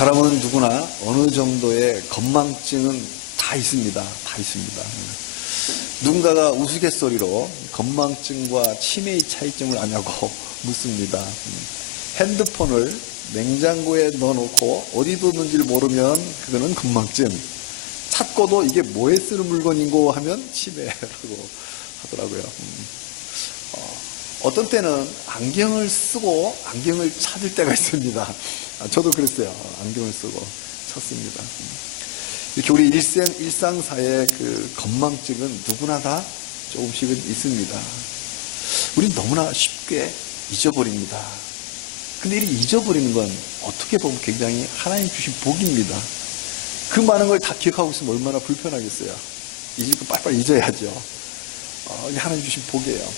사람은 누구나 어느 정도의 건망증은 다 있습니다. 다 있습니다. 누군가가 우스갯소리로 건망증과 치매의 차이점을 아냐고 묻습니다. 핸드폰을 냉장고에 넣어놓고 어디 뒀는지를 모르면 그거는 건망증. 찾고도 이게 뭐에 쓰는 물건인고 하면 치매라고 하더라고요. 어떤 때는 안경을 쓰고 안경을 찾을 때가 있습니다. 저도 그랬어요. 안경을 쓰고 찾습니다. 이렇게 우리 일상사의 그 건망증은 누구나 다 조금씩은 있습니다. 우린 너무나 쉽게 잊어버립니다. 근데 이렇게 잊어버리는 건 어떻게 보면 굉장히 하나님 주신 복입니다. 그 많은 걸 다 기억하고 있으면 얼마나 불편하겠어요. 잊을 거 빨리빨리 잊어야죠. 이게 하나님 주신 복이에요.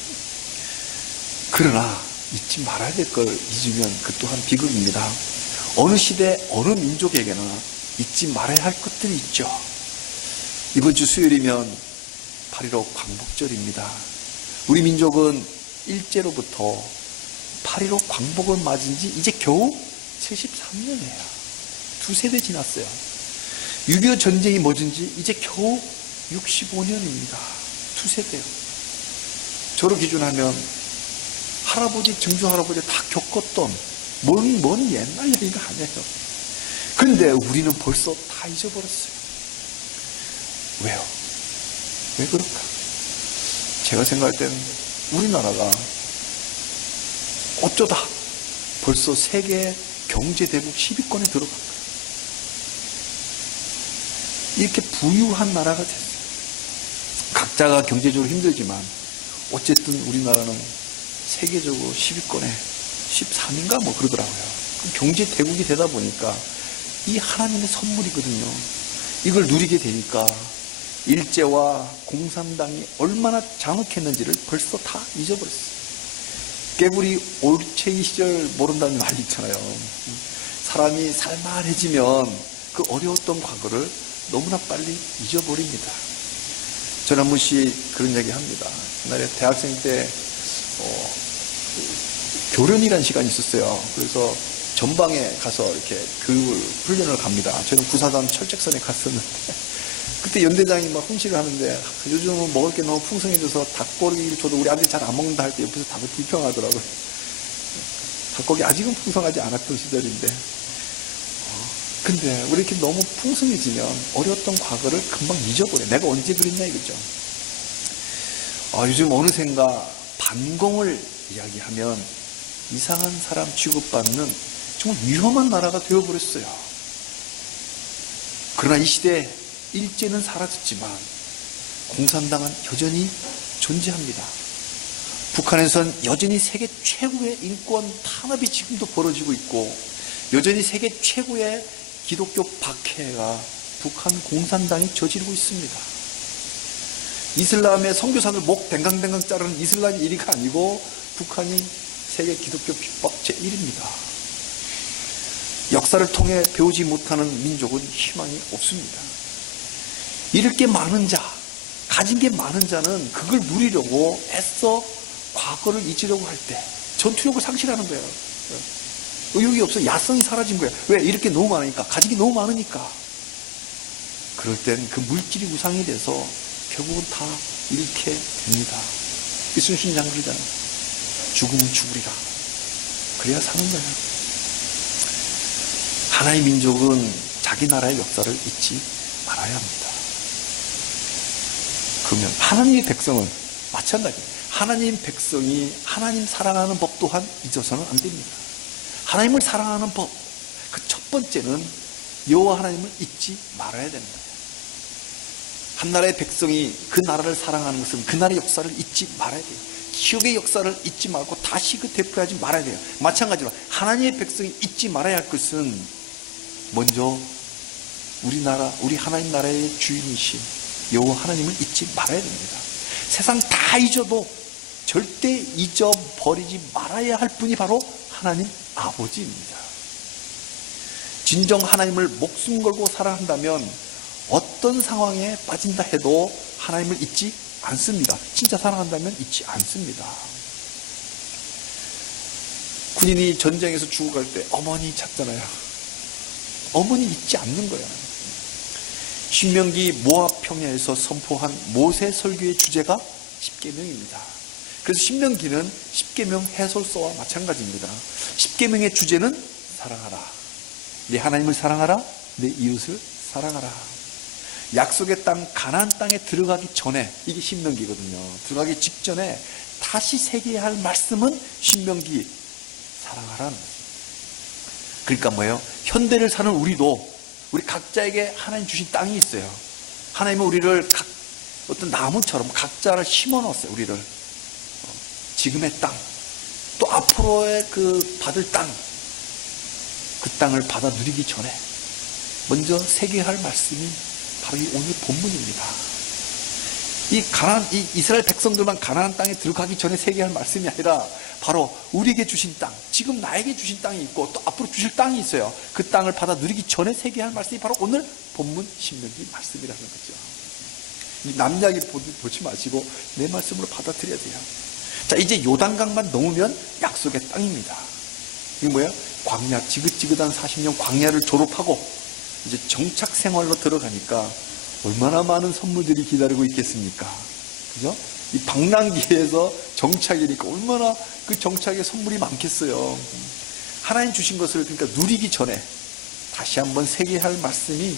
그러나 잊지 말아야 될 걸 잊으면 그 또한 비극입니다. 어느 시대 어느 민족에게나 잊지 말아야 할 것들이 있죠. 이번 주 수요일이면 8.15 광복절입니다. 우리 민족은 일제로부터 8.15 광복을 맞은 지 이제 겨우 73년이에요. 두세 대 지났어요. 6.25 전쟁이 멎은 지 이제 겨우 65년입니다. 두세 대요. 저로 기준하면 할아버지, 증조할아버지 다 겪었던 먼 옛날 얘기가 아니에요. 그런데 우리는 벌써 다 잊어버렸어요. 왜요? 왜 그럴까? 제가 생각할 때는 우리나라가 어쩌다 벌써 세계 경제대국 10위권에 들어간 거예요. 이렇게 부유한 나라가 됐어요. 각자가 경제적으로 힘들지만 어쨌든 우리나라는 세계적으로 10위권에 13인가 뭐 그러더라고요. 경제 대국이 되다 보니까 이 하나님의 선물이거든요. 이걸 누리게 되니까 일제와 공산당이 얼마나 잔혹했는지를 벌써 다 잊어버렸어요. 깨구리 올챙이 시절 모른다는 말이 있잖아요. 사람이 살만해지면 그 어려웠던 과거를 너무나 빨리 잊어버립니다. 저는 한 번씩 그런 얘기 합니다. 옛날에 대학생 때 교련이라는 시간이 있었어요. 그래서 전방에 가서 이렇게 교육을, 훈련을 갑니다. 저는 부사단 철책선에 갔었는데, 그때 연대장이 막 훈시를 하는데, 요즘은 먹을 게 너무 풍성해져서 닭고기를 줘도 우리 아들이 잘 안 먹는다 할 때 옆에서 다들 불평하더라고요. 닭고기 아직은 풍성하지 않았던 시절인데. 근데 우리 이렇게 너무 풍성해지면 어려웠던 과거를 금방 잊어버려. 내가 언제 그랬냐 이거죠. 요즘 어느샌가 반공을 이야기하면 이상한 사람 취급받는 정말 위험한 나라가 되어버렸어요. 그러나 이 시대에 일제는 사라졌지만 공산당은 여전히 존재합니다. 북한에선 여전히 세계 최고의 인권 탄압이 지금도 벌어지고 있고 여전히 세계 최고의 기독교 박해가 북한 공산당이 저지르고 있습니다. 이슬람의 선교사들 목 댕강댕강 자르는 이슬람이 1위가 아니고 북한이 세계 기독교 핍박 제1입니다. 역사를 통해 배우지 못하는 민족은 희망이 없습니다. 잃을 게 많은 자, 가진 게 많은 자는 그걸 누리려고 애써 과거를 잊으려고 할 때 전투력을 상실하는 거예요. 의욕이 없어 야성이 사라진 거예요. 왜? 잃을 게 너무 많으니까, 가진 게 너무 많으니까. 그럴 땐 그 물질이 우상이 돼서 결국은 다 잃게 됩니다. 이순신 장군이잖아요. 죽으면 죽으리라. 그래야 사는 거예요. 하나의 민족은 자기 나라의 역사를 잊지 말아야 합니다. 그러면 하나님의 백성은 마찬가지예요. 하나님 백성이 하나님 사랑하는 법 또한 잊어서는 안 됩니다. 하나님을 사랑하는 법, 그 첫 번째는 여호와 하나님을 잊지 말아야 됩니다. 한 나라의 백성이 그 나라를 사랑하는 것은 그 나라의 역사를 잊지 말아야 돼요. 기억의 역사를 잊지 말고 다시 그 되풀이하지 말아야 돼요. 마찬가지로 하나님의 백성이 잊지 말아야 할 것은 먼저 우리 하나님 나라의 주인이신 여호와 하나님을 잊지 말아야 됩니다. 세상 다 잊어도 절대 잊어버리지 말아야 할 분이 바로 하나님 아버지입니다. 진정 하나님을 목숨 걸고 사랑한다면 어떤 상황에 빠진다 해도 하나님을 잊지 않습니다. 진짜 사랑한다면 잊지 않습니다. 군인이 전쟁에서 죽어갈 때 어머니 찾잖아요. 어머니 잊지 않는 거야. 신명기 모압 평야에서 선포한 모세 설교의 주제가 십계명입니다. 그래서 신명기는 십계명 해설서와 마찬가지입니다. 십계명의 주제는 사랑하라. 네 하나님을 사랑하라. 내 이웃을 사랑하라. 약속의 땅 가나안 땅에 들어가기 전에, 이게 신명기거든요. 들어가기 직전에 다시 새겨야 할 말씀은 신명기 사랑하라는 거예요. 그러니까 뭐예요? 현대를 사는 우리도 우리 각자에게 하나님 주신 땅이 있어요. 하나님은 우리를 어떤 나무처럼 각자를 심어 놓았어요. 우리를 지금의 땅, 또 앞으로의 그 받을 땅, 그 땅을 받아 누리기 전에 먼저 새겨야 할 말씀이 바로 이 오늘 본문입니다. 이 이스라엘 백성들만 가나안 땅에 들어가기 전에 새겨야 할 말씀이 아니라 바로 우리에게 주신 땅, 지금 나에게 주신 땅이 있고 또 앞으로 주실 땅이 있어요. 그 땅을 받아 누리기 전에 새겨야 할 말씀이 바로 오늘 본문 신명기 말씀이라는 거죠. 이 남 이야기 보지 마시고 내 말씀으로 받아들여야 돼요. 자, 이제 요단강만 넘으면 약속의 땅입니다. 이게 뭐예요? 광야, 지긋지긋한 40년 광야를 졸업하고 이제 정착 생활로 들어가니까 얼마나 많은 선물들이 기다리고 있겠습니까? 그죠? 이 방랑기에서 정착이니까 얼마나 그 정착에 선물이 많겠어요. 하나님 주신 것을 그러니까 누리기 전에 다시 한번 새겨야 할 말씀이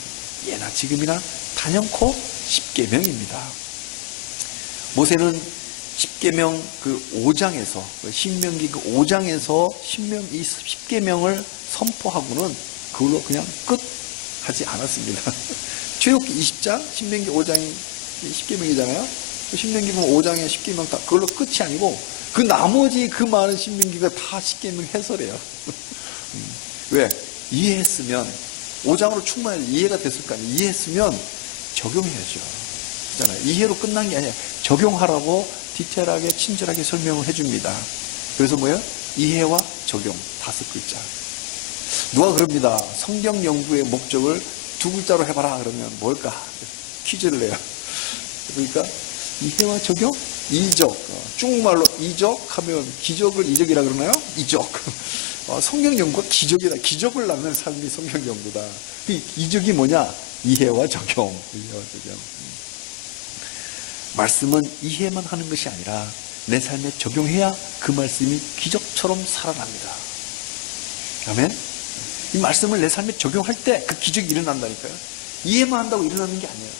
예나 지금이나 단연코 십계명입니다. 모세는 십계명 그 5장에서 신명기 그 5장에서 이 십계명을 선포하고는 그걸로 그냥 끝하지 않았습니다. 출애굽기 20장, 신명기 5장이 십계명이잖아요. 신명기 보면 5장에 십계명 다 그걸로 끝이 아니고 그 나머지 그 많은 신명기가 다 십계명 해설이에요. 왜? 이해했으면 5장으로 충분히 이해가 됐을 거 아니에요. 이해했으면 적용해야죠. 그렇잖아요. 이해로 끝난 게 아니라 적용하라고 디테일하게 친절하게 설명을 해줍니다. 그래서 뭐예요? 이해와 적용 5글자. 누가 그럽니다. 성경 연구의 목적을 2글자로 해봐라 그러면 뭘까? 퀴즈를 내요. 그러니까 이해와 적용? 이적. 중국말로 이적 하면 기적을 이적이라 그러나요? 이적. 성경 연구가 기적이다. 기적을 낳는 삶이 성경 연구다. 그 이적이 뭐냐? 이해와 적용. 이해와 적용. 말씀은 이해만 하는 것이 아니라 내 삶에 적용해야 그 말씀이 기적처럼 살아납니다. 아멘? 이 말씀을 내 삶에 적용할 때 그 기적이 일어난다니까요. 이해만 한다고 일어나는 게 아니에요.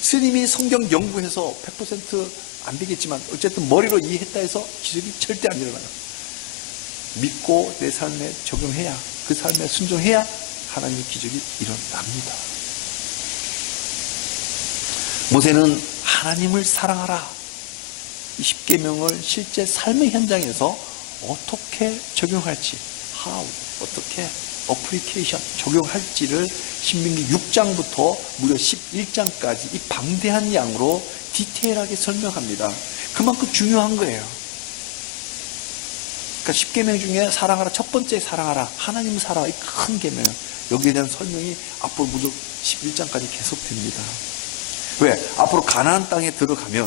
스님이 성경 연구해서 100% 안 되겠지만 어쨌든 머리로 이해했다 해서 기적이 절대 안 일어나요. 믿고 내 삶에 적용해야, 그 삶에 순종해야 하나님의 기적이 일어납니다. 모세는 하나님을 사랑하라, 이 십계명을 실제 삶의 현장에서 어떻게 적용할지, 어떻게 어플리케이션, 적용할지를 신명기 6장부터 무려 11장까지 이 방대한 양으로 디테일하게 설명합니다. 그만큼 중요한 거예요. 그러니까 십계명 중에 사랑하라, 첫 번째 사랑하라, 하나님 사랑하라, 이 큰 계명, 여기에 대한 설명이 앞으로 무려 11장까지 계속됩니다. 왜? 앞으로 가나안 땅에 들어가면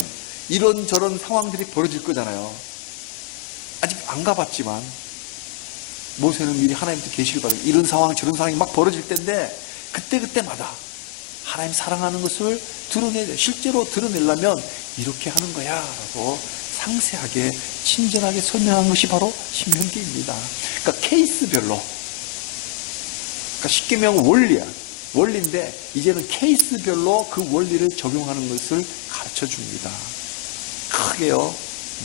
이런저런 상황들이 벌어질 거잖아요. 아직 안 가봤지만 모세는 미리 하나님한테 계시를 받으면 이런 상황 저런 상황이 막 벌어질 때인데 그때마다 하나님 사랑하는 것을 드러내야 돼요. 실제로 드러내려면 이렇게 하는 거야 라고 상세하게 친절하게 설명한 것이 바로 신명기입니다. 그러니까 케이스별로, 그러니까 십계명은 원리인데 이제는 케이스별로 그 원리를 적용하는 것을 가르쳐 줍니다. 크게요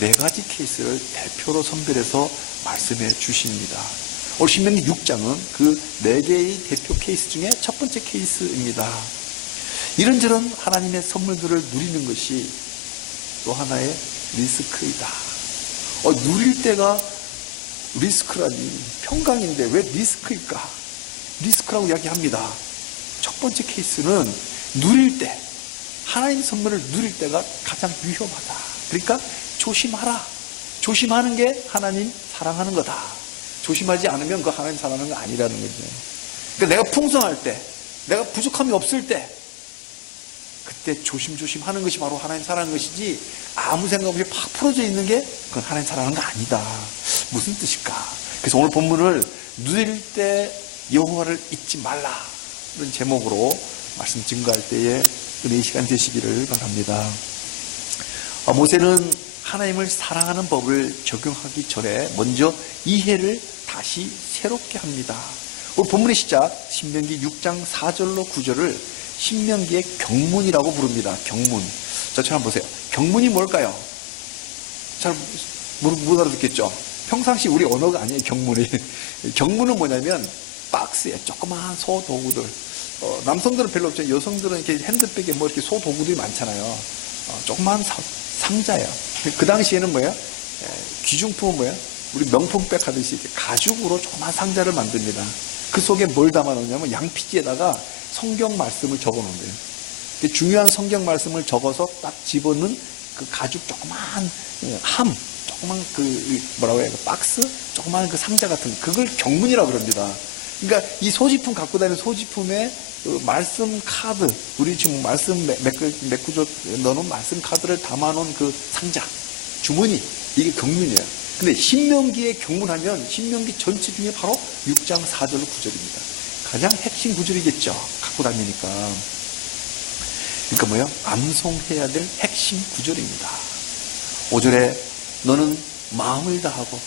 4가지 케이스를 대표로 선별해서 말씀해 주십니다. 오늘 신명기 6장은 그 4개의 대표 케이스 중에 첫 번째 케이스입니다. 이런저런 하나님의 선물들을 누리는 것이 또 하나의 리스크이다. 누릴 때가 리스크라니, 평강인데 왜 리스크일까? 리스크라고 이야기합니다. 첫 번째 케이스는 누릴 때, 하나님 선물을 누릴 때가 가장 위험하다. 그러니까 조심하라. 조심하는 게 하나님 사랑하는 거다. 조심하지 않으면 그 하나님 사랑하는 거 아니라는 거죠. 그러니까 내가 풍성할 때, 내가 부족함이 없을 때, 그때 조심조심 하는 것이 바로 하나님 사랑하는 것이지, 아무 생각 없이 팍 풀어져 있는 게 그건 하나님 사랑하는 거 아니다. 무슨 뜻일까? 그래서 오늘 본문을 누릴 때 여호와를 잊지 말라. 이런 제목으로 말씀 증거할 때에 은혜의 시간 되시기를 바랍니다. 모세는 하나님을 사랑하는 법을 적용하기 전에 먼저 이해를 다시 새롭게 합니다. 오늘 본문의 시작 신명기 6장 4절로 9절을 신명기의 경문이라고 부릅니다. 경문. 저처럼 보세요. 경문이 뭘까요? 잘 못 알아듣겠죠? 평상시 우리 언어가 아니에요. 경문이. 경문은 뭐냐면 박스에 조그마한 소도구들. 남성들은 별로 없죠. 여성들은 이렇게 핸드백에 뭐 이렇게 소도구들이 많잖아요. 조그마한 상자예요. 그 당시에는 뭐예요? 귀중품은 뭐예요? 우리 명품백 하듯이 이렇게 가죽으로 조그마한 상자를 만듭니다. 그 속에 뭘 담아 놓냐면 양피지에다가 성경 말씀을 적어 놓는데요. 중요한 성경 말씀을 적어서 딱 집어넣은 그 가죽 조그마한 조그만 뭐라고 해요? 박스? 조그마한 그 상자 같은 그걸 경문이라고 그럽니다. 그러니까 이 소지품 갖고 다니는 소지품에 그 말씀 카드, 우리 지금 말씀 메꾸조 넣어놓은 말씀 카드를 담아놓은 그 상자, 주머니, 이게 경문이에요. 근데 신명기에 경문하면 신명기 전체 중에 바로 6장 4절로 9절입니다. 가장 핵심 구절이겠죠. 갖고 다니니까. 그러니까 뭐예요? 암송해야 될 핵심 구절입니다. 5절에 너는 마음을 다하고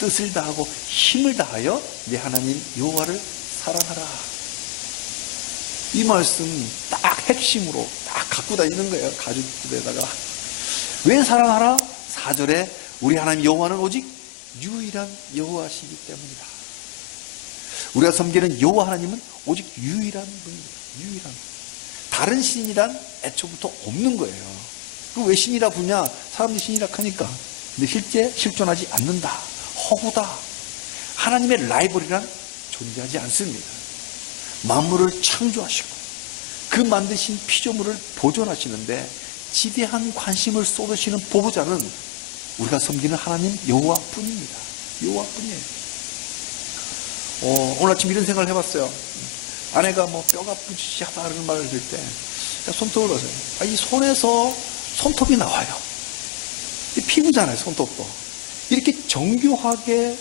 뜻을 다하고 힘을 다하여 내 하나님 여호와를 사랑하라. 이 말씀 딱 핵심으로 딱 갖고 다니는 거예요. 가죽들에다가. 왜 사랑하라? 4절에 우리 하나님 여호와는 오직 유일한 여호와시기 때문이다. 우리가 섬기는 여호와 하나님은 오직 유일한 분입니다. 유일한. 다른 신이란 애초부터 없는 거예요. 그 왜 신이라 부르냐? 사람들이 신이라 하니까. 근데 실제 실존하지 않는다. 허구다. 하나님의 라이벌이란 존재하지 않습니다. 만물을 창조하시고 그 만드신 피조물을 보존하시는데 지대한 관심을 쏟으시는 보호자는 우리가 섬기는 하나님 여호와뿐입니다. 여호와뿐이에요. 오늘 아침 이런 생각을 해봤어요. 아내가 뭐 뼈가 부지하다 그런 말을 들 때 손톱을 봐서요. 이 손에서 손톱이 나와요. 피부잖아요. 손톱도. 이렇게 정교하게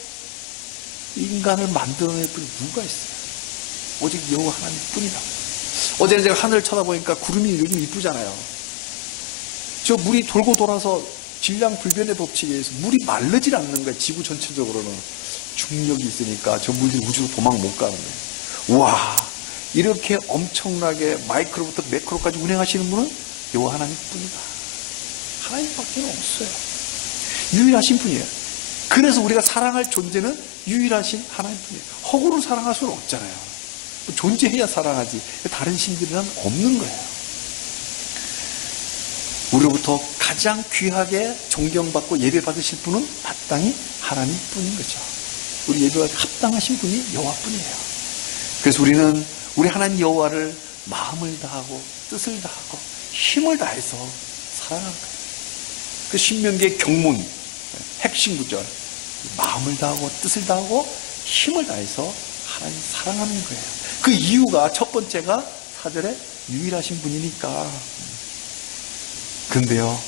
인간을 만들어낼 분이 누가 있어요? 오직 여호와 하나님 뿐이다. 어제는 제가 하늘을 쳐다보니까 구름이 요즘 이쁘잖아요. 저 물이 돌고 돌아서 질량불변의 법칙에 의해서 물이 마르질 않는 거예요. 지구 전체적으로는 중력이 있으니까 저 물들이 우주로 도망 못 가는 거예요. 와, 이렇게 엄청나게 마이크로부터 매크로까지 운행하시는 분은 여호와 하나님 뿐이다. 하나님밖에 없어요. 유일하신 분이에요. 그래서 우리가 사랑할 존재는 유일하신 하나님 뿐이에요. 허구로 사랑할 수는 없잖아요. 존재해야 사랑하지. 다른 신들은 없는 거예요. 우리로부터 가장 귀하게 존경받고 예배받으실 분은 마땅히 하나님뿐인 거죠. 우리 예배가 합당하신 분이 여호와뿐이에요. 그래서 우리는 우리 하나님 여호와를 마음을 다하고 뜻을 다하고 힘을 다해서 사랑하는 거예요. 그 신명기의 경문 핵심 구절, 마음을 다하고 뜻을 다하고 힘을 다해서 하나님 사랑하는 거예요. 그 이유가 첫 번째가 4절에 유일하신 분이니까. 그런데요,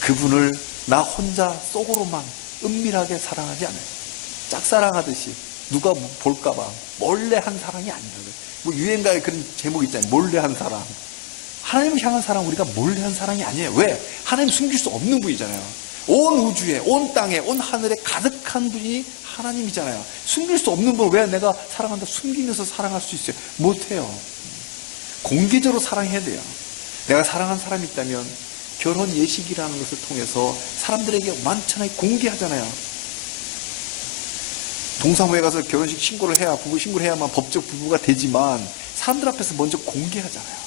그분을 나 혼자 속으로만 은밀하게 사랑하지 않아요. 짝사랑하듯이 누가 볼까봐 몰래 한 사랑이 아니라고요. 뭐 유행가에 그런 제목이 있잖아요. 몰래 한 사랑. 하나님을 향한 사랑 우리가 몰래 한 사랑이 아니에요. 왜? 하나님 숨길 수 없는 분이잖아요. 온 우주에, 온 땅에, 온 하늘에 가득한 분이 하나님이잖아요. 숨길 수 없는 분 왜 내가 사랑한다 숨기면서 사랑할 수 있어요? 못해요. 공개적으로 사랑해야 돼요. 내가 사랑한 사람이 있다면 결혼 예식이라는 것을 통해서 사람들에게 만천하게 공개하잖아요. 동사무에 가서 결혼식 신고를 해야, 부부 신고를 해야만 법적 부부가 되지만 사람들 앞에서 먼저 공개하잖아요.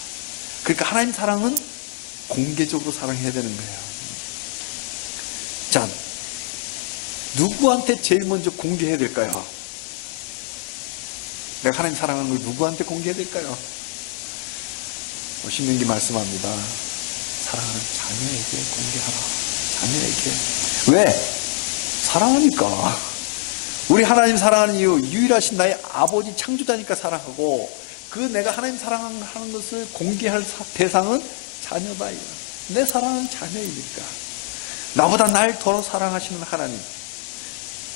그러니까 하나님 사랑은 공개적으로 사랑해야 되는 거예요. 자, 누구한테 제일 먼저 공개해야 될까요? 내가 하나님 사랑하는 걸 누구한테 공개해야 될까요? 신명기 말씀합니다. 사랑하는 자녀에게 공개하라. 자녀에게. 왜? 사랑하니까. 우리 하나님 사랑하는 이유, 유일하신 나의 아버지 창조자니까 사랑하고, 그 내가 하나님 사랑하는 것을 공개할 대상은 자녀다. 내 사랑은 자녀이니까. 나보다 날 더 사랑하시는 하나님.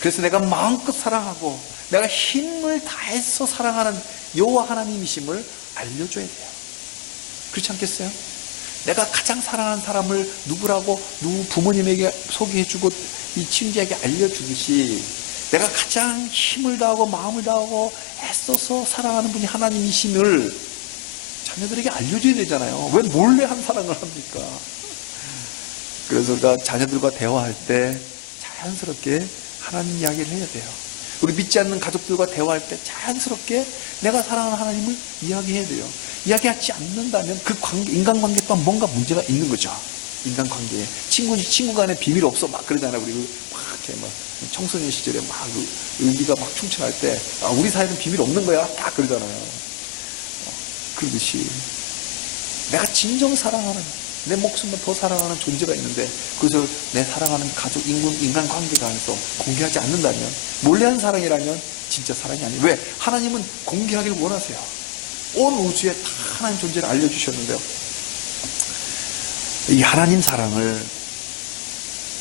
그래서 내가 마음껏 사랑하고 내가 힘을 다해서 사랑하는 여호와 하나님이심을 알려줘야 돼요. 그렇지 않겠어요? 내가 가장 사랑하는 사람을 누구라고 누구 부모님에게 소개해주고 이 친구에게 알려주듯이 내가 가장 힘을 다하고 마음을 다하고 애써서 사랑하는 분이 하나님이심을 자녀들에게 알려줘야 되잖아요. 왜 몰래 한 사랑을 합니까? 그래서 우리가 자녀들과 대화할 때 자연스럽게 하나님 이야기를 해야 돼요. 우리 믿지 않는 가족들과 대화할 때 자연스럽게 내가 사랑하는 하나님을 이야기해야 돼요. 이야기하지 않는다면 그 인간관계 또한 뭔가 문제가 있는 거죠. 인간관계에. 친구 간에 비밀 없어 막 그러잖아요. 우리 막 이렇게 막 청소년 시절에 막 의기가 막 충천할 때 우리 사이는 비밀 없는 거야. 딱 그러잖아요. 그러듯이 내가 진정 사랑하는 내 목숨을 더 사랑하는 존재가 있는데 그것을 내 사랑하는 가족, 인간관계가 안에서 공개하지 않는다면 몰래한 사랑이라면 진짜 사랑이 아니에요. 왜? 하나님은 공개하기를 원하세요. 온 우주에 다 하나님 존재를 알려주셨는데요. 이 하나님 사랑을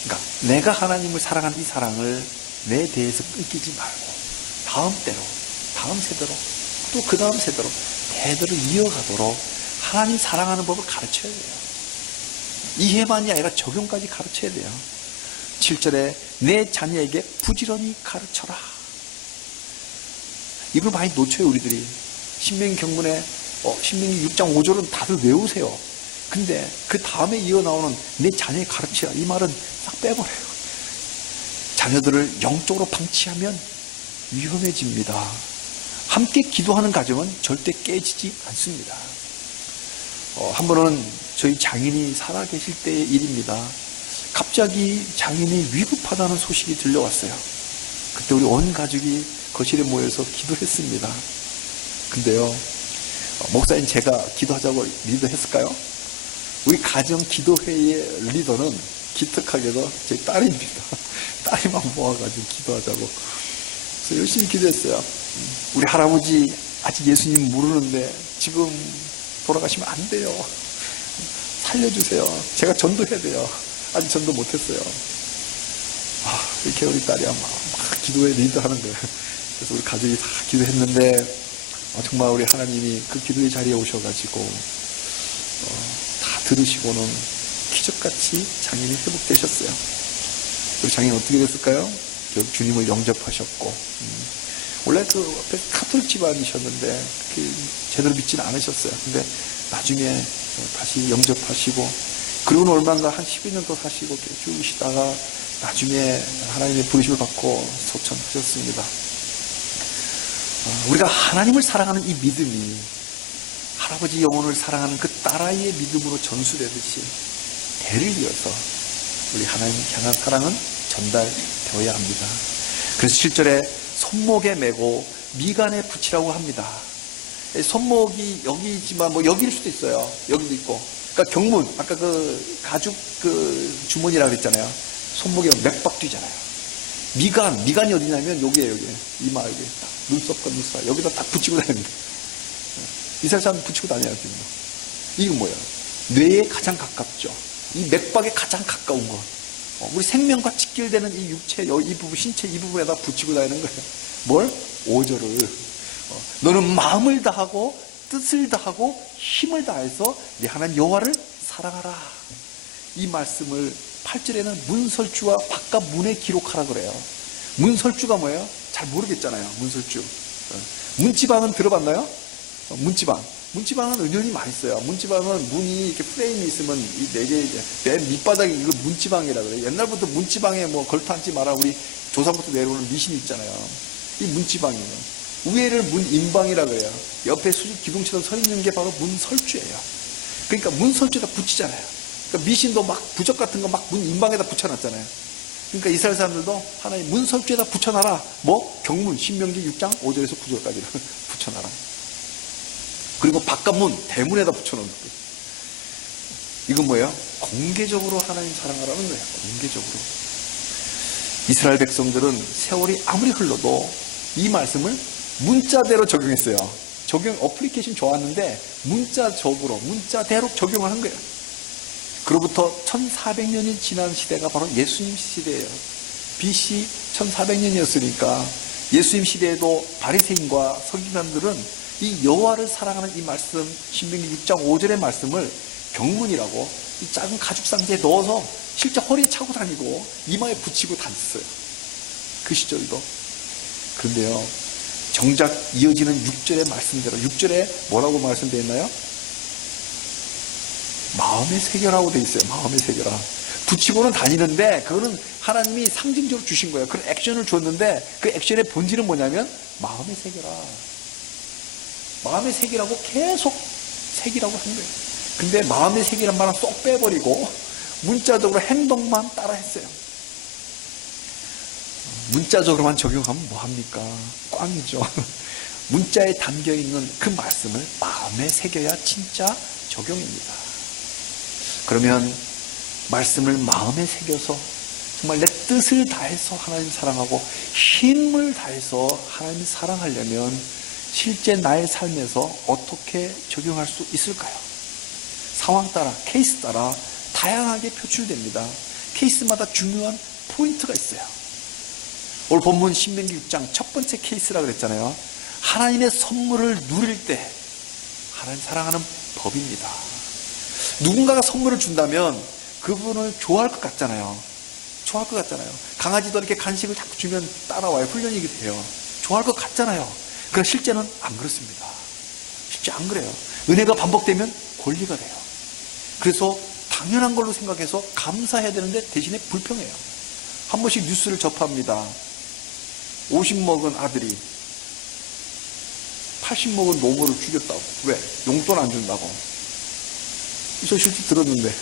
그러니까 내가 하나님을 사랑하는 이 사랑을 내 대해서 끊기지 말고 다음 때로, 다음 세대로, 또 그 다음 세대로 대대로 이어가도록 하나님 사랑하는 법을 가르쳐야 돼요. 이해만이 아니라 적용까지 가르쳐야 돼요. 7절에 내 자녀에게 부지런히 가르쳐라. 이걸 많이 놓쳐요 우리들이. 신명기 경문에 신명기 6장 5절은 다들 외우세요. 근데 그 다음에 이어나오는 내 자녀에 가르치라 이 말은 싹 빼버려요. 자녀들을 영적으로 방치하면 위험해집니다. 함께 기도하는 가정은 절대 깨지지 않습니다. 한 번은 저희 장인이 살아계실 때의 일입니다. 갑자기 장인이 위급하다는 소식이 들려왔어요. 그때 우리 온 가족이 거실에 모여서 기도했습니다. 근데요, 목사님 제가 기도하자고 리더했을까요? 우리 가정 기도회의 리더는 기특하게도 제 딸입니다. 딸이만 모아가지고 기도하자고. 그래서 열심히 기도했어요. 우리 할아버지 아직 예수님 모르는데 지금 돌아가시면 안 돼요. 살려주세요. 제가 전도해야 돼요. 아직 전도 못했어요. 이렇게 우리 딸이 막 기도에 리드하는 거예요. 그래서 우리 가족이 다 기도했는데 정말 우리 하나님이 그 기도의 자리에 오셔가지고 다 들으시고는 기적같이 장인이 회복되셨어요. 우리 장인 어떻게 됐을까요? 결국 주님을 영접하셨고 원래 그 앞에 카톨릭 집안이셨는데 제대로 믿지는 않으셨어요. 근데 나중에 다시 영접하시고 그리고는 얼마인가 한 10여 년 더 사시고 죽으시다가 나중에 하나님의 부르심을 받고 소천하셨습니다. 우리가 하나님을 사랑하는 이 믿음이 할아버지 영혼을 사랑하는 그 딸아이의 믿음으로 전수되듯이 대를 이어서 우리 하나님 향한 사랑은 전달되어야 합니다. 그래서 7절에 손목에 메고 미간에 붙이라고 합니다. 손목이 여기지만 뭐 여기일 수도 있어요. 여기도 있고. 그러니까 경문, 아까 그 가죽 그 주머니라 그랬잖아요. 손목에 맥박 뛰잖아요. 미간이 어디냐면 여기에요, 여기. 이마 여기. 눈썹과 눈썹. 여기다 딱 붙이고 다니는 거예요. 이스라엘 사람 붙이고 다녀야 돼요. 이건 뭐예요? 뇌에 가장 가깝죠. 이 맥박에 가장 가까운 것. 우리 생명과 직결되는 이 육체, 이 부분, 신체 이 부분에다 붙이고 다니는 거예요. 뭘? 5절을. 너는 마음을 다하고 뜻을 다하고 힘을 다해서 네 하나님 여호와를 사랑하라. 이 말씀을 8절에는 문설주와 바깥 문에 기록하라 그래요. 문설주가 뭐예요? 잘 모르겠잖아요. 문설주. 문지방은 들어봤나요? 문지방은 은연히 많이 써요. 문지방은 문이 이렇게 프레임이 있으면 이 네 개, 맨 밑바닥이 이걸 문지방이라 그래요. 옛날부터 문지방에 뭐 걸터 앉지 마라 우리 조상부터 내려오는 미신이 있잖아요. 이 문지방이에요. 위에를 문인방이라 그래요. 옆에 수직 기둥처럼 서 있는 게 바로 문설주예요. 그러니까 문설주에다 붙이잖아요. 그러니까 미신도 막 부적 같은 거 막 문인방에다 붙여놨잖아요. 그러니까 이스라엘 사람들도 하나님 문설주에다 붙여놔라. 뭐? 경문, 신명기 6장 5절에서 9절까지 붙여놔라. 그리고 바깥문, 대문에다 붙여놓는 거예요. 이건 뭐예요? 공개적으로 하나님 사랑하라는 거예요. 공개적으로. 이스라엘 백성들은 세월이 아무리 흘러도 이 말씀을 문자대로 적용했어요. 어플리케이션 좋았는데 문자대로 적용을 한 거예요. 그로부터 1400년이 지난 시대가 바로 예수님 시대예요. BC 1400년이었으니까 예수님 시대에도 바리새인과 서기관들은 이 여호와를 사랑하는 이 말씀, 신명기 6장 5절의 말씀을 경문이라고 이 작은 가죽 상자에 넣어서 실제 허리에 차고 다니고 이마에 붙이고 다녔어요. 그 시절도. 그런데요, 정작 이어지는 6절의 말씀대로, 6절에 뭐라고 말씀되어 있나요? 마음에 새겨라고 되어 있어요. 마음에 새겨라. 붙이고는 다니는데 그거는 하나님이 상징적으로 주신 거예요. 그런 액션을 줬는데 그 액션의 본질은 뭐냐면 마음에 새겨라. 마음에 새기라고 계속 새기라고 한 거예요. 근데 마음에 새기란 말은 쏙 빼버리고 문자적으로 행동만 따라 했어요. 문자적으로만 적용하면 뭐합니까? 꽝이죠. 문자에 담겨있는 그 말씀을 마음에 새겨야 진짜 적용입니다. 그러면 말씀을 마음에 새겨서 정말 내 뜻을 다해서 하나님 사랑하고 힘을 다해서 하나님 사랑하려면 실제 나의 삶에서 어떻게 적용할 수 있을까요? 상황 따라, 케이스 따라 다양하게 표출됩니다. 케이스마다 중요한 포인트가 있어요. 오늘 본문 신명기 6장 첫 번째 케이스라고 그랬잖아요. 하나님의 선물을 누릴 때 하나님 사랑하는 법입니다. 누군가가 선물을 준다면 그분을 좋아할 것 같잖아요. 좋아할 것 같잖아요. 강아지도 이렇게 간식을 자꾸 주면 따라와요. 훈련이 돼요. 좋아할 것 같잖아요. 그러나 실제는 안 그렇습니다. 실제 안 그래요. 은혜가 반복되면 권리가 돼요. 그래서 당연한 걸로 생각해서 감사해야 되는데 대신에 불평해요. 한 번씩 뉴스를 접합니다. 50 먹은 아들이 80 먹은 노모를 죽였다고. 왜? 용돈 안 준다고. 저 실제 들었는데,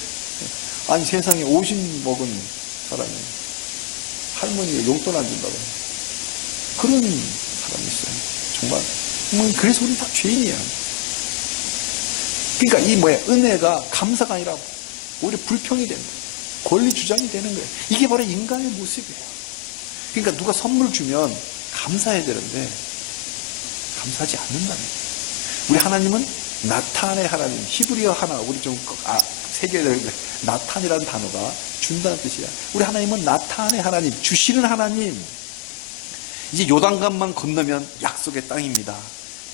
아니 세상에 50 먹은 사람이 할머니가 용돈 안 준다고. 그런 사람이 있어요. 정말 그래서 우리는 다 죄인이야. 그러니까 이 은혜가 감사가 아니라 오히려 불평이 됩니다. 권리 주장이 되는 거예요. 이게 바로 인간의 모습이에요. 그러니까 누가 선물 주면 감사해야 되는데 감사하지 않는다는 거예요. 우리 하나님은 나탄의 하나님, 히브리어 하나, 우리 좀 새겨야 되는데 나탄이라는 단어가 준다는 뜻이야. 우리 하나님은 나탄의 하나님, 주시는 하나님. 이제 요단강만 건너면 약속의 땅입니다.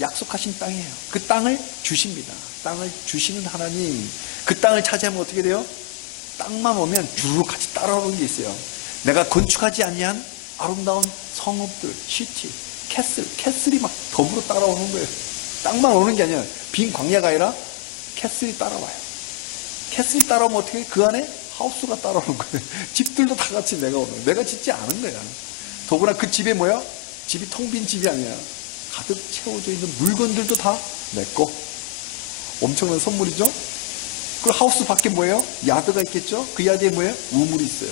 약속하신 땅이에요. 그 땅을 주십니다. 땅을 주시는 하나님. 그 땅을 차지하면 어떻게 돼요? 땅만 오면 쭉 같이 따라오는 게 있어요. 내가 건축하지 아니한 아름다운 성읍들, 시티, 캐슬이 막 더불어 따라오는 거예요. 땅만 오는 게 아니라 빈 광야가 아니라 캐슬이 따라와요. 캐슬이 따라오면 어떻게 해요? 그 안에 하우스가 따라오는 거예요. 집들도 다 같이 내가 오는 거예요. 내가 짓지 않은 거야. 더구나 그 집에 뭐야? 집이 텅 빈 집이 아니야. 가득 채워져 있는 물건들도 다 내 거. 엄청난 선물이죠? 그 하우스 밖에 뭐예요? 야드가 있겠죠? 그 야드에 뭐예요? 우물이 있어요.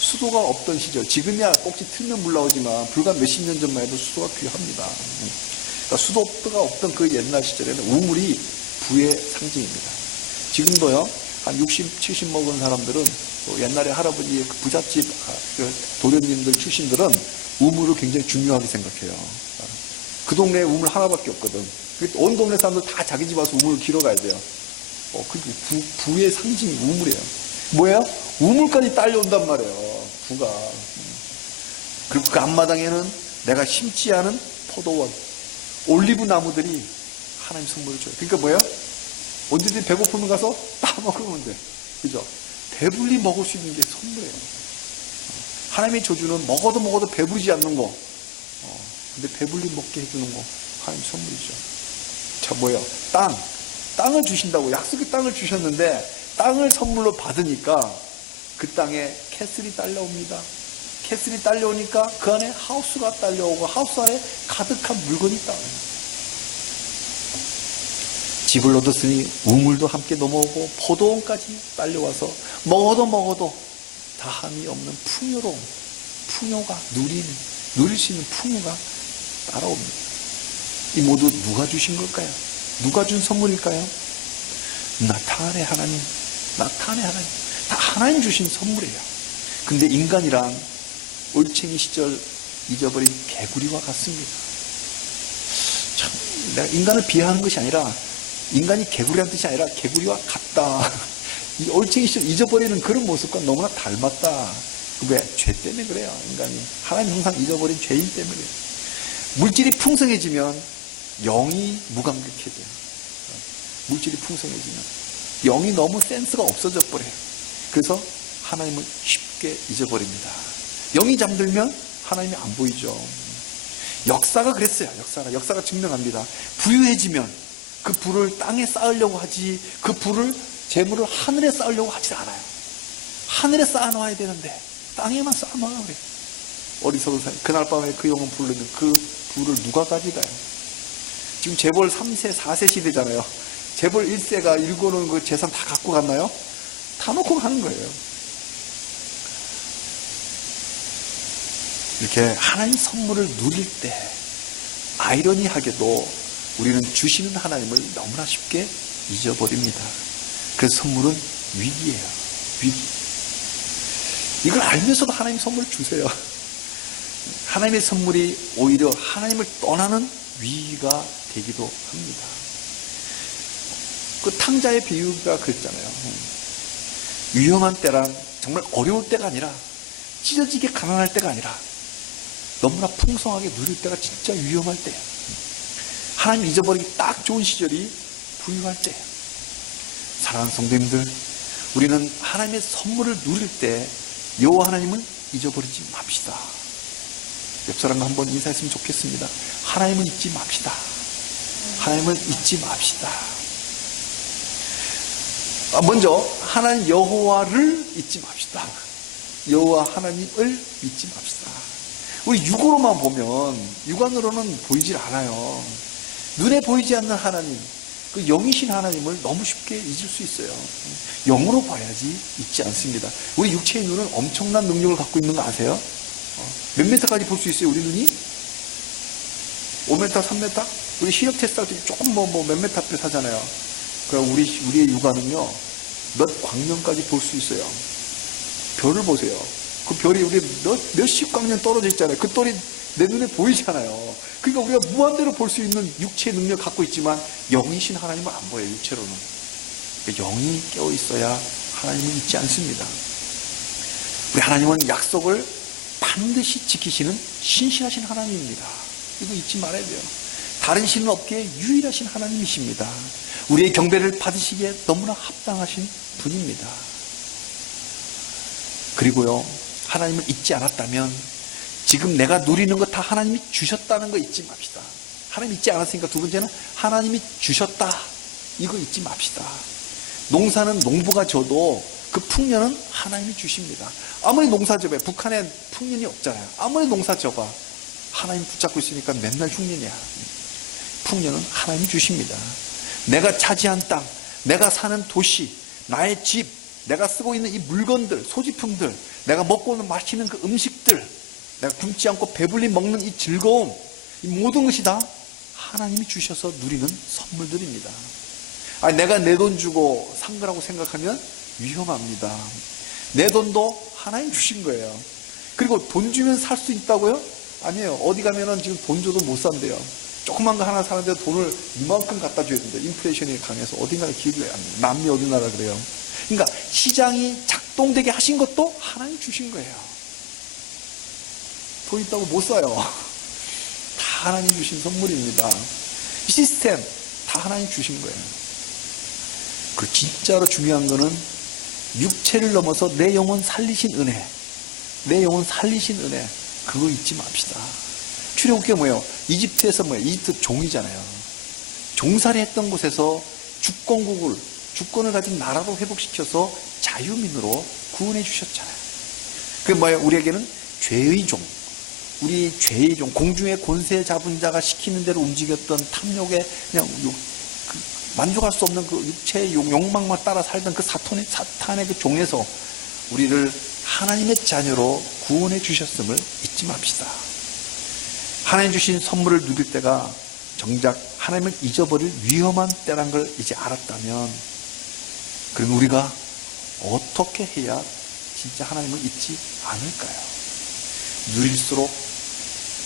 수도가 없던 시절, 지금이야 꼭지 틀면 물 나오지만 불과 몇십 년 전만 해도 수도가 귀합니다. 그러니까 수도가 없던 그 옛날 시절에는 우물이 부의 상징입니다. 지금도요, 한 60, 70 먹은 사람들은 옛날에 할아버지 부잣집 도련님들 출신들은 우물을 굉장히 중요하게 생각해요. 그 동네에 우물 하나밖에 없거든. 온 동네 사람들 다 자기 집 와서 우물을 길어 가야 돼요. 부의 상징이 우물이에요. 뭐예요? 우물까지 딸려온단 말이에요. 부가. 그리고 그 앞마당에는 내가 심지 않은 포도원, 올리브 나무들이 하나님 선물을 줘요. 그러니까 뭐예요? 언제든지 배고프면 가서 따먹으면 돼. 그죠? 배불리 먹을 수 있는 게 선물이에요. 하나님의 저주는 먹어도 배부르지 않는 거. 근데 배불리 먹게 해주는 거. 하나님 선물이죠. 자, 뭐예요? 땅을 주신다고. 약속의 땅을 주셨는데 땅을 선물로 받으니까 그 땅에 캐슬이 딸려옵니다. 캐슬이 딸려오니까 그 안에 하우스가 딸려오고 하우스 안에 가득한 물건이 따라옵니다. 집을 얻었으니 우물도 함께 넘어오고 포도원까지 딸려와서 먹어도 다함이 없는 풍요가 누릴 수 있는 풍요가 따라옵니다. 이 모두 누가 주신 걸까요? 누가 준 선물일까요? 나타안의 하나님. 다 하나님 주신 선물이에요. 근데 인간이란 올챙이 시절 잊어버린 개구리와 같습니다. 참, 내가 인간을 비하하는 것이 아니라 인간이 개구리라는 뜻이 아니라 개구리와 같다. 이 올챙이 시절 잊어버리는 그런 모습과 너무나 닮았다. 왜? 죄 때문에 그래요. 인간이. 하나님 항상 잊어버린 죄인 때문에 그래요. 물질이 풍성해지면 영이 무감각해져요. 물질이 풍성해지면 영이 너무 센스가 없어져 버려요. 그래서 하나님을 쉽게 잊어버립니다. 영이 잠들면 하나님이 안 보이죠. 역사가 그랬어요. 역사가 증명합니다. 부유해지면 그 부를 땅에 쌓으려고 하지, 그 부를, 재물을 하늘에 쌓으려고 하지 않아요. 하늘에 쌓아놔야 되는데 땅에만 쌓아놔요. 그래. 어리석은 사람. 그날 밤에 그 영혼 부르면 그 부를 누가 가져가요? 지금 재벌 3세, 4세 시대잖아요. 재벌 1세가 일궈놓은 그 재산 다 갖고 갔나요? 다 놓고 가는 거예요. 이렇게 하나님 선물을 누릴 때 아이러니하게도 우리는 주시는 하나님을 너무나 쉽게 잊어버립니다. 그래서 선물은 위기예요. 위기. 이걸 알면서도 하나님 선물을 주세요. 하나님의 선물이 오히려 하나님을 떠나는 위기가 되기도 합니다. 그 탕자의 비유가 그랬잖아요. 위험한 때란 정말 어려울 때가 아니라, 찢어지게 가난할 때가 아니라 너무나 풍성하게 누릴 때가 진짜 위험할 때예요. 하나님 잊어버리기 딱 좋은 시절이 부유할 때예요. 사랑하는 성도님들, 우리는 하나님의 선물을 누릴 때 여호와 하나님을 잊어버리지 맙시다. 옆 사람과 한번 인사했으면 좋겠습니다. 하나님을 잊지 맙시다. 하나님을 잊지 맙시다. 먼저 하나님 여호와를 잊지 맙시다. 여호와 하나님을 잊지 맙시다. 우리 육으로만 보면, 육안으로는 보이질 않아요. 눈에 보이지 않는 하나님, 그 영이신 하나님을 너무 쉽게 잊을 수 있어요. 영으로 봐야지 잊지 않습니다. 우리 육체의 눈은 엄청난 능력을 갖고 있는 거 아세요? 몇 미터까지 볼 수 있어요, 우리 눈이? 5m, 3m? 우리 시력 테스트 할 때 조금 몇 미터 앞에 사잖아요. 그럼 우리의 육안은요, 몇 광년까지 볼 수 있어요. 별을 보세요. 그 별이 우리 몇십 광년 떨어져 있잖아요. 그 떨이 내 눈에 보이잖아요. 그러니까 우리가 무한대로 볼 수 있는 육체의 능력을 갖고 있지만 영이신 하나님은 안 보여요, 육체로는. 그러니까 영이 깨어 있어야 하나님은 잊지 않습니다. 우리 하나님은 약속을 반드시 지키시는 신실하신 하나님입니다. 이거 잊지 말아야 돼요. 다른 신은 없기에 유일하신 하나님이십니다. 우리의 경배를 받으시기에 너무나 합당하신 분입니다. 그리고요, 하나님을 잊지 않았다면 지금 내가 누리는 거 다 하나님이 주셨다는 거 잊지 맙시다. 하나님 잊지 않았으니까 두 번째는 하나님이 주셨다. 이거 잊지 맙시다. 농사는 농부가 져도 그 풍년은 하나님이 주십니다. 아무리 농사 져봐, 북한에 풍년이 없잖아요. 아무리 농사 져봐, 하나님 붙잡고 있으니까 맨날 흉년이야. 풍년은 하나님이 주십니다. 내가 차지한 땅, 내가 사는 도시, 나의 집, 내가 쓰고 있는 이 물건들, 소지품들, 내가 먹고 마시는 그 음식들, 내가 굶지 않고 배불리 먹는 이 즐거움, 이 모든 것이 다 하나님이 주셔서 누리는 선물들입니다. 아니, 내가 내 돈 주고 산 거라고 생각하면 위험합니다. 내 돈도 하나님 주신 거예요. 그리고 돈 주면 살 수 있다고요? 아니에요. 어디 가면은 지금 돈 줘도 못 산대요. 조그만 거 하나 사는데 돈을 이만큼 갖다 줘야 된다. 인플레이션이 강해서 어딘가에 기억이 안 나요. 남미 어디 나라 그래요. 그러니까 시장이 작동되게 하신 것도 하나님 주신 거예요. 돈 있다고 못 사요. 다 하나님 주신 선물입니다. 시스템 다 하나님 주신 거예요. 그 진짜로 중요한 거는 육체를 넘어서 내 영혼 살리신 은혜, 내 영혼 살리신 은혜, 그거 잊지 맙시다. 출애굽기가 뭐예요? 이집트에서 뭐예요? 이집트 종이잖아요. 종살이 했던 곳에서 주권을 가진 나라로 회복시켜서 자유민으로 구원해 주셨잖아요. 그게 뭐예요? 우리에게는 죄의 종, 우리 죄의 종, 공중의 권세 잡은 자가 시키는 대로 움직였던 탐욕에 그냥 만족할 수 없는 그 육체의 욕망만 따라 살던 그 사탄의 그 종에서 우리를 하나님의 자녀로 구원해 주셨음을 잊지 맙시다. 하나님 주신 선물을 누릴 때가 정작 하나님을 잊어버릴 위험한 때란 걸 이제 알았다면, 그럼 우리가 어떻게 해야 진짜 하나님을 잊지 않을까요? 누릴수록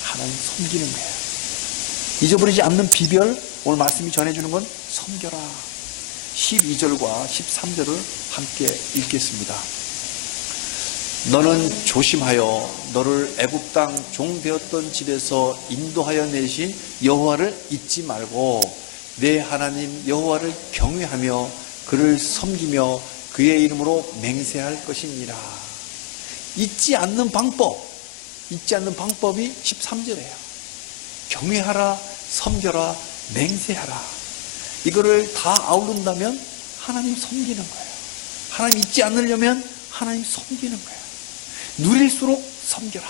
하나님 섬기는 거예요. 잊어버리지 않는 비결, 오늘 말씀이 전해주는 건 섬겨라. 12절과 13절을 함께 읽겠습니다. 너는 조심하여 너를 애굽 땅 종 되었던 집에서 인도하여 내신 여호와를 잊지 말고 내 하나님 여호와를 경외하며 그를 섬기며 그의 이름으로 맹세할 것이니라. 잊지 않는 방법이 13절이에요. 경외하라, 섬겨라, 맹세하라. 이거를 다 아우른다면 하나님 섬기는 거예요. 하나님 잊지 않으려면 하나님 섬기는 거예요. 누릴수록 섬겨라.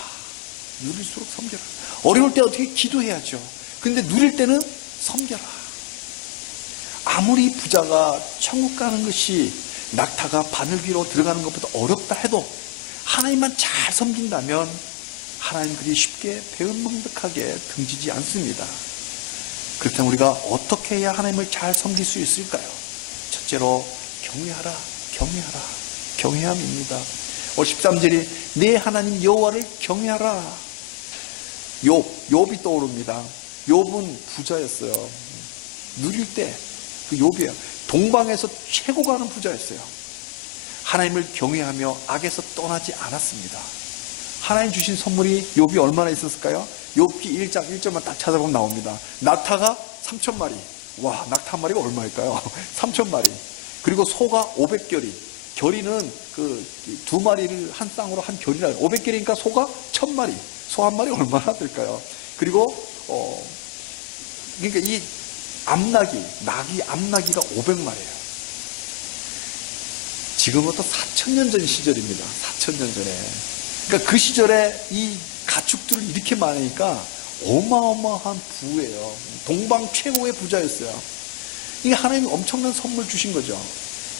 누릴수록 섬겨라. 어려울 때 어떻게 기도해야죠. 근데 누릴 때는 섬겨라. 아무리 부자가 천국 가는 것이 낙타가 바늘 위로 들어가는 것보다 어렵다 해도 하나님만 잘 섬긴다면 하나님 그리 쉽게 배은망덕하게 등지지 않습니다. 그렇다면 우리가 어떻게 해야 하나님을 잘 섬길 수 있을까요? 첫째로 경외하라, 경외하라, 경외함입니다. 오늘 13절이 내 하나님 여호와를 경외하라. 욥이 떠오릅니다. 욥은 부자였어요. 누릴 때 그 욥이에요. 동방에서 최고 가는 부자였어요. 하나님을 경외하며 악에서 떠나지 않았습니다. 하나님 주신 선물이 욥이 얼마나 있었을까요? 욥기 1장 1절만 딱 찾아보면 나옵니다. 낙타가 3,000마리. 와, 낙타 한 마리가 얼마일까요? 3,000마리. 그리고 소가 500결이. 결이는 그 두 마리를 한 쌍으로 한 결이라. 500결이니까 소가 1,000마리. 소 한 마리 얼마나 될까요? 그리고 그러니까 이 암나기가 500마리예요. 지금은 또 4,000년 전 시절입니다. 4,000년 전에. 그러니까 그 시절에 이 가축들을 이렇게 많으니까 어마어마한 부예요. 동방 최고의 부자였어요. 이게 하나님이 엄청난 선물 주신 거죠.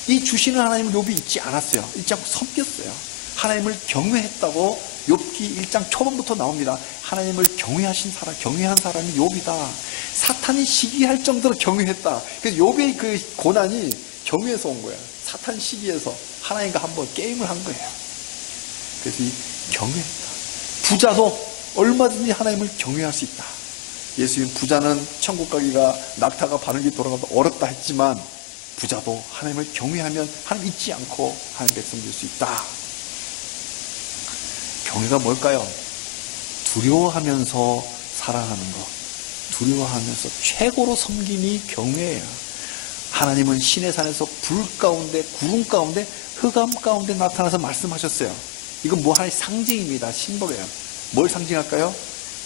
이 주시는 하나님을 욥이 잊지 않았어요. 잊지 않고 섬겼어요. 하나님을 경외했다고 욥기 1장 초반부터 나옵니다. 하나님을 경외한 사람이 욥이다. 사탄이 시기할 정도로 경외했다. 그래서 욥의 그 고난이 경외에서 온 거예요. 사탄 시기에서 하나님과 한번 게임을 한 거예요. 그래서 이 경외했다. 부자도 얼마든지 하나님을 경외할 수 있다. 예수님 부자는 천국 가기가 낙타가 바늘기 돌아가도 어렵다 했지만 부자도 하나님을 경외하면 하나님 잊지 않고 하나님 백성 될 수 있다. 경외가 뭘까요? 두려워하면서 사랑하는 것. 두려워하면서 최고로 섬김이 경외예요. 하나님은 신의 산에서 불 가운데, 구름 가운데, 흑암 가운데 나타나서 말씀하셨어요. 이건 뭐 하나의 상징입니다. 심벌이에요. 뭘 상징할까요?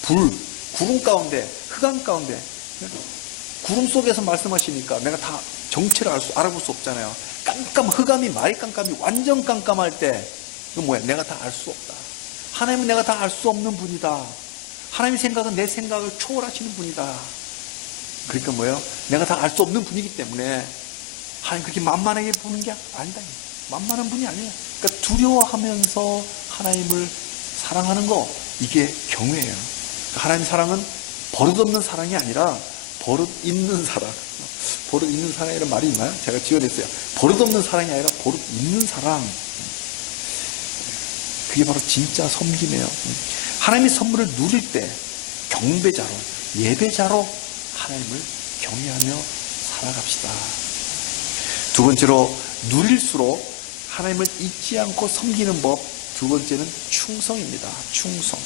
불, 구름 가운데, 흑암 가운데. 구름 속에서 말씀하시니까 내가 다 정체를 알아볼 수 없잖아요. 흑암이 많이 깜깜이 완전 깜깜할 때 이건 뭐야? 내가 다 알 수 없다. 하나님은 내가 다 알 수 없는 분이다. 하나님의 생각은 내 생각을 초월하시는 분이다. 그러니까 뭐예요? 내가 다 알 수 없는 분이기 때문에 하나님 그렇게 만만하게 보는 게 아니다. 만만한 분이 아니에요. 그러니까 두려워하면서 하나님을 사랑하는 거, 이게 경외예요. 하나님의 사랑은 버릇없는 사랑이 아니라 버릇 있는 사랑. 버릇 있는 사랑이라는 말이 있나요? 제가 지어냈어요. 버릇없는 사랑이 아니라 버릇 있는 사랑. 그게 바로 진짜 섬김이에요. 하나님의 선물을 누릴 때 경배자로, 예배자로 하나님을 경외하며 살아갑시다. 두 번째로 누릴수록 하나님을 잊지 않고 섬기는 법. 두 번째는 충성입니다. 충성.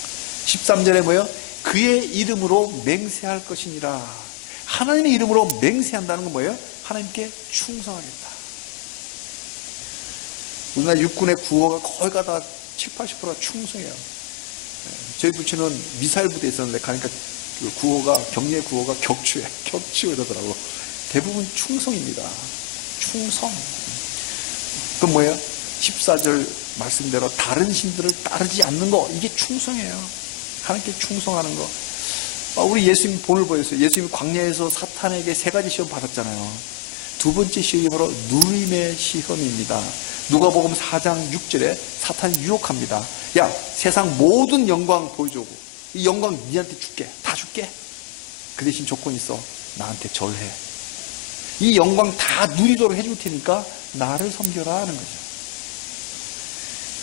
13절에 뭐예요? 그의 이름으로 맹세할 것이니라. 하나님의 이름으로 맹세한다는 건 뭐예요? 하나님께 충성하겠다. 우리나라 육군의 구호가 거의 다 70~80%가 충성이에요. 저희 부처는 미사일 부대에 있었는데 가니까 그 구호가, 격리의 구호가 격추해. 격추 이러더라고. 대부분 충성입니다. 충성. 그건 뭐예요? 14절 말씀대로 다른 신들을 따르지 않는 거, 이게 충성이에요. 하나님께 충성하는 거. 우리 예수님 본을 보였어요. 예수님 광야에서 사탄에게 3가지 시험 받았잖아요. 두 번째 시험이 바로 누림의 시험입니다. 누가복음 4장 6절에 사탄이 유혹합니다. 야, 세상 모든 영광 보여주고 이 영광 니한테 줄게. 다 줄게. 그 대신 조건이 있어. 나한테 절해. 이 영광 다 누리도록 해줄 테니까 나를 섬겨라 하는 거죠.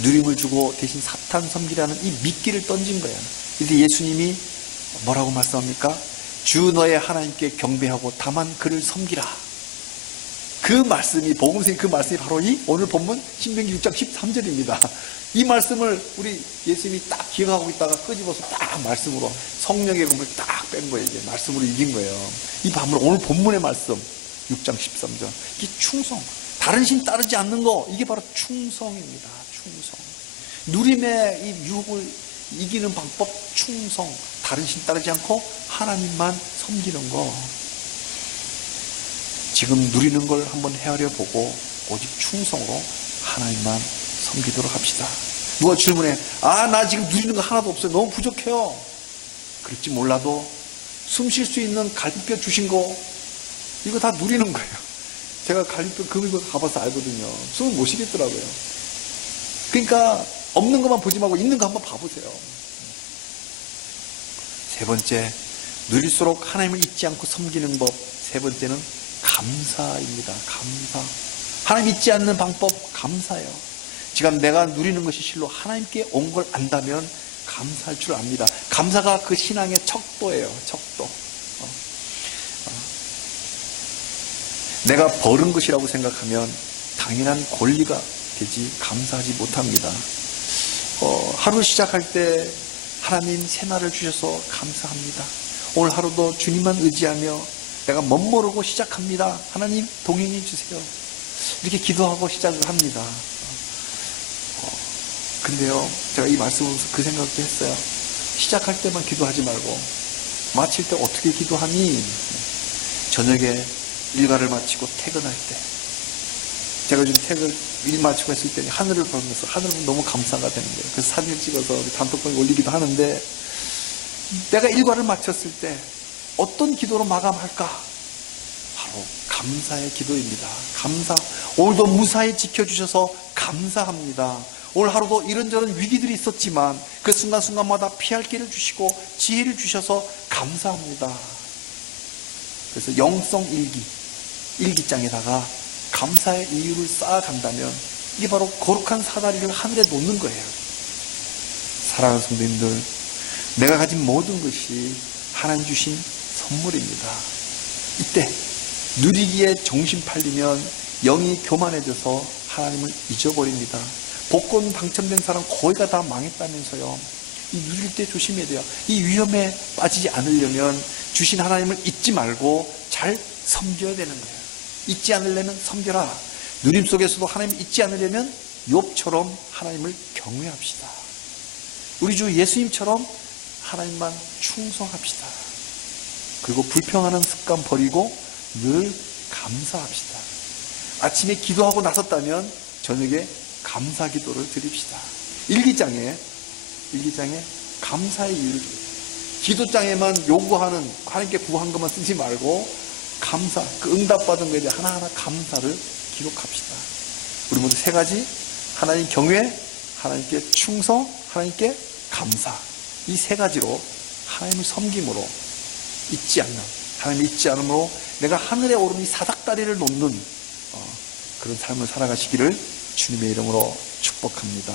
누림을 주고 대신 사탄 섬기라는 이 미끼를 던진 거예요. 이제 예수님이 뭐라고 말씀합니까? 주 너의 하나님께 경배하고 다만 그를 섬기라. 그 말씀이, 복음서의 그 말씀이 바로 이 오늘 본문 신명기 6장 13절입니다. 이 말씀을 우리 예수님이 딱 기억하고 있다가 끄집어서 딱 말씀으로 성령의 검을 딱 뺀 거예요. 이제 말씀으로 이긴 거예요. 이 밤을 오늘 본문의 말씀 6장 13절 이게 충성, 다른 신 따르지 않는 거, 이게 바로 충성입니다. 충성. 누림의 이 유혹을 이기는 방법, 충성. 다른 신 따르지 않고 하나님만 섬기는 거. 지금 누리는 걸 한번 헤아려 보고 오직 충성으로 하나님만 섬기도록 합시다. 누가 질문해, 나 지금 누리는 거 하나도 없어요. 너무 부족해요. 그럴지 몰라도 숨 쉴 수 있는 갈비뼈 주신 거, 이거 다 누리는 거예요. 제가 갈비뼈 금이고 가봐서 알거든요. 숨을 못 쉬겠더라고요. 그러니까 없는 것만 보지 말고 있는 거 한번 봐보세요. 세 번째, 누릴수록 하나님을 잊지 않고 섬기는 법. 세 번째는 감사입니다. 감사. 하나님 잊지 않는 방법, 감사예요. 지금 내가 누리는 것이 실로 하나님께 온 걸 안다면 감사할 줄 압니다. 감사가 그 신앙의 척도예요. 척도. 내가 벌은 것이라고 생각하면 당연한 권리가 되지 감사하지 못합니다. 하루 시작할 때 하나님 새날을 주셔서 감사합니다. 오늘 하루도 주님만 의지하며 내가 멋모르고 시작합니다. 하나님 동행해 주세요. 이렇게 기도하고 시작을 합니다. 근데요, 제가 이 말씀을 그 생각도 했어요. 시작할 때만 기도하지 말고 마칠 때 어떻게 기도하니? 저녁에 일과를 마치고 퇴근할 때, 제가 지금 일 마치고 했을 때 하늘을 보면서 하늘은 너무 감사가 되는 거예요. 그래서 사진을 찍어서 단톡방에 올리기도 하는데, 내가 일과를 마쳤을 때 어떤 기도로 마감할까? 바로 감사의 기도입니다. 감사. 오늘도 무사히 지켜주셔서 감사합니다. 오늘 하루도 이런저런 위기들이 있었지만 그 순간순간마다 피할 길을 주시고 지혜를 주셔서 감사합니다. 그래서 영성 일기장에다가 감사의 이유를 쌓아간다면 이게 바로 거룩한 사다리를 하늘에 놓는 거예요. 사랑하는 성도님들, 내가 가진 모든 것이 하나님 주신 선물입니다. 이때 누리기에 정신 팔리면 영이 교만해져서 하나님을 잊어버립니다. 복권 당첨된 사람 거의가 다 망했다면서요. 이 누릴 때 조심해야 돼요. 이 위험에 빠지지 않으려면 주신 하나님을 잊지 말고 잘 섬겨야 되는 거예요. 잊지 않으려면 섬겨라. 누림 속에서도 하나님을 잊지 않으려면 욥처럼 하나님을 경외합시다. 우리 주 예수님처럼 하나님만 충성합시다. 그리고 불평하는 습관 버리고 늘 감사합시다. 아침에 기도하고 나섰다면 저녁에 감사 기도를 드립시다. 일기장에 감사의 이유를 드립니다. 기도장에만 요구하는, 하나님께 구한 것만 쓰지 말고 감사, 그 응답받은 것에 대해 하나하나 감사를 기록합시다. 우리 모두 세 가지, 하나님 경외, 하나님께 충성, 하나님께 감사. 이 세 가지로 하나님을 섬김으로 잊지 않는, 하나님을 잊지 않음으로 내가 하늘에 오른 이 사닥다리를 놓는 그런 삶을 살아가시기를 주님의 이름으로 축복합니다.